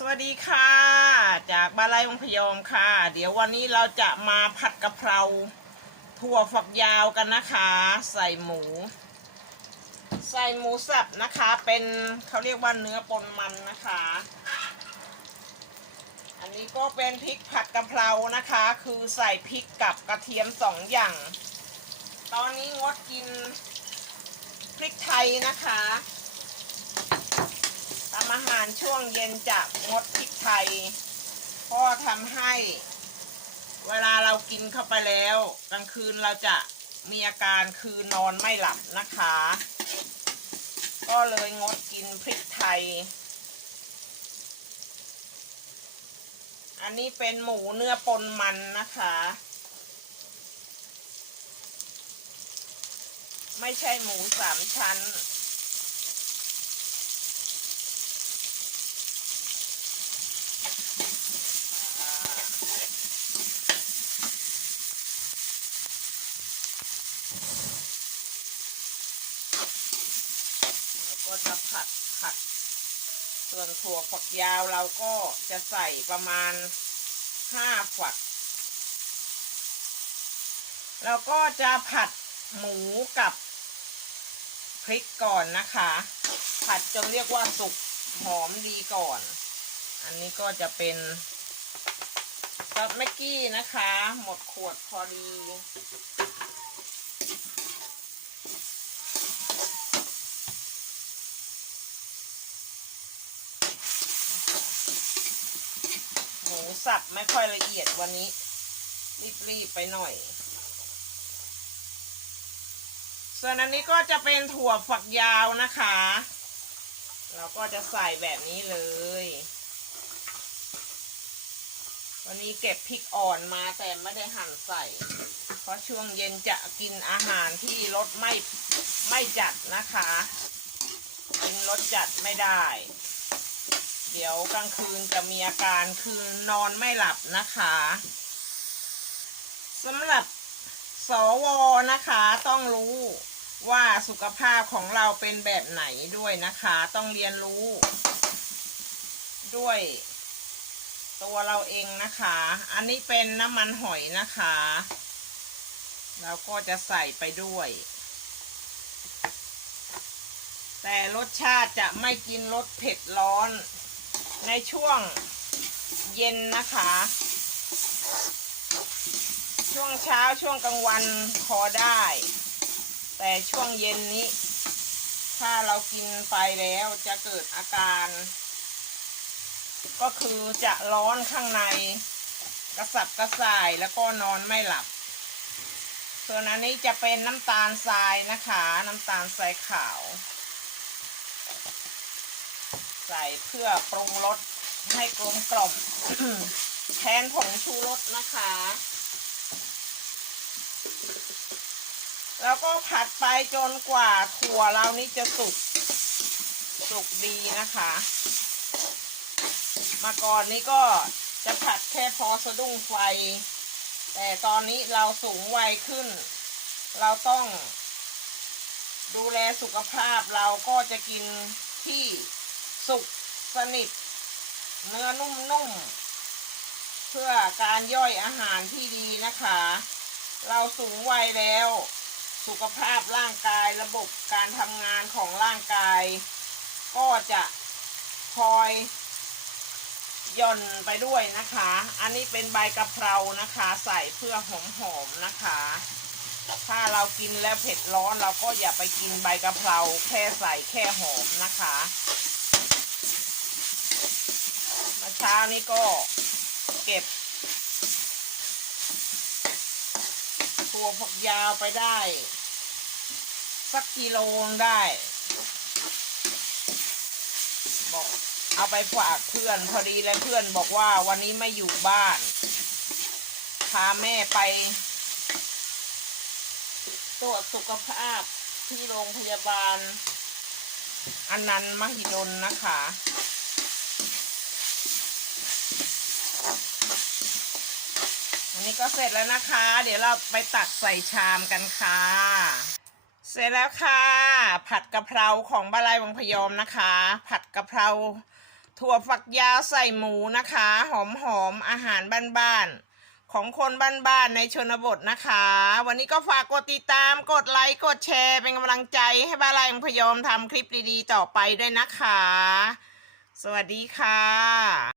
สวัสดีค่ะ จากบาลัยวังพยอมค่ะ เดี๋ยววันนี้เราจะมาผัดกะเพราถั่วฝักยาวกันนะคะ ใส่หมู ใส่หมูสับนะคะ เป็นเขาเรียกว่าเนื้อปนมันนะคะ อันนี้ก็เป็นพริกผัดกะเพรานะคะ คือใส่พริกกับกระเทียมสองอย่าง ตอนนี้งดกินพริกไทยนะคะำอาหารช่วงเย็นจะงดพริกไทยเพราะทำให้ เวลาเรากินเข้าไปแล้ว กลางคืนเราจะมีอาการคือนอนไม่หลับนะคะ ก็เลยงดกินพริกไทย อันนี้เป็นหมูเนื้อปนมันนะคะ ไม่ใช่หมูสามชั้น ก็จะผัดผัด ส่วนถั่วฝักยาวเราก็จะใส่ประมาณห้าฝักแล้วก็จะผัดหมูกับพริกก่อนนะคะ ผัดจนเรียกว่าสุกหอมดีก่อน อันนี้ก็จะเป็นซอสแม็กกี้นะคะ หมดขวดพอดี สับไม่ค่อยละเอียดวันนี้ รีบๆไปหน่อย ส่วนอันนี้ก็จะเป็นถั่วฝักยาวนะคะ เราก็จะใส่แบบนี้เลย วันนี้เก็บพริกอ่อนมาแต่ไม่ได้หั่นใส่ เพราะช่วงเย็นจะกินอาหารที่รสไม่ไม่จัดนะคะ กินรสจัดไม่ได้ เดี๋ยวกลางคืนจะมีอาการคือนอนไม่หลับนะคะสำหรับสวนะคะต้องรู้ว่าสุขภาพของเราเป็นแบบไหนด้วยนะคะ ต้องเรียนรู้ ด้วย ตัวเราเองนะคะ อันนี้เป็นน้ำมันหอยนะคะเราก็จะใส่ไปด้วย แต่รสชาติจะไม่กินรสเผ็ดร้อน ในช่วงเย็นนะคะ ช่วงเช้าช่วงกลางวันพอได้ แต่ช่วงเย็นนี้ ถ้าเรากินไปแล้วจะเกิดอาการ ก็คือจะร้อนข้างใน กระสับกระส่ายแล้วก็นอนไม่หลับ ส่วนอันนี้จะเป็นน้ำตาลทรายนะคะ น้ำตาลทรายขาว ใส่เพื่อปรุงรสให้กลมกล่อมแทนผงชูรสนะคะ แล้วก็ผัดไปจนกว่าถั่วเรานี้จะสุก สุกดีนะคะ มาก่อนนี้ก็จะผัดแค่พอสะดุ้งไฟ แต่ตอนนี้เราสูงวัยขึ้น เราต้องดูแลสุขภาพเราก็จะกินที่ สุกสนิท เนื้อนุ่มๆ เพื่อการย่อยอาหารที่ดีนะคะ เราสูงวัยแล้ว สุขภาพร่างกายระบบการทำงานของร่างกาย ก็จะคอยย่อนไปด้วยนะคะ อันนี้เป็นใบกะเพรานะคะ ใส่เพื่อหอมๆนะคะ ถ้าเรากินแล้วเผ็ดร้อนเราก็อย่าไปกินใบกะเพราแค่ใส่แค่หอมนะคะ ช้านี้ก็เก็บถั่วฝักยาวไปได้ สักกิโลงได้ บอกเอาไปฝากเพื่อนพอดีแล้วเพื่อนบอกว่าวันนี้ไม่อยู่บ้าน พาแม่ไป ตรวจสุขภาพที่โรงพยาบาล อันนันมหิดลนะคะ นี้ก็เสร็จแล้วนะคะ เดี๋ยวเราไปตักใส่ชามกันค่ะ เสร็จแล้วค่ะ ผัดกะเพราของบานไร่วังพยอมนะคะ ผัดกะเพราถั่วฝักยาวใส่หมูนะคะ หอมหอมๆอาหารบ้านๆของคนบ้านๆในชนบทนะคะ วันนี้ก็ฝากกดติดตามกดไลค์กดแชร์เป็นกำลังใจให้บ้านไร่พยอมทำคลิปดีๆ ต่อไปด้วยนะคะ สวัสดีค่ะ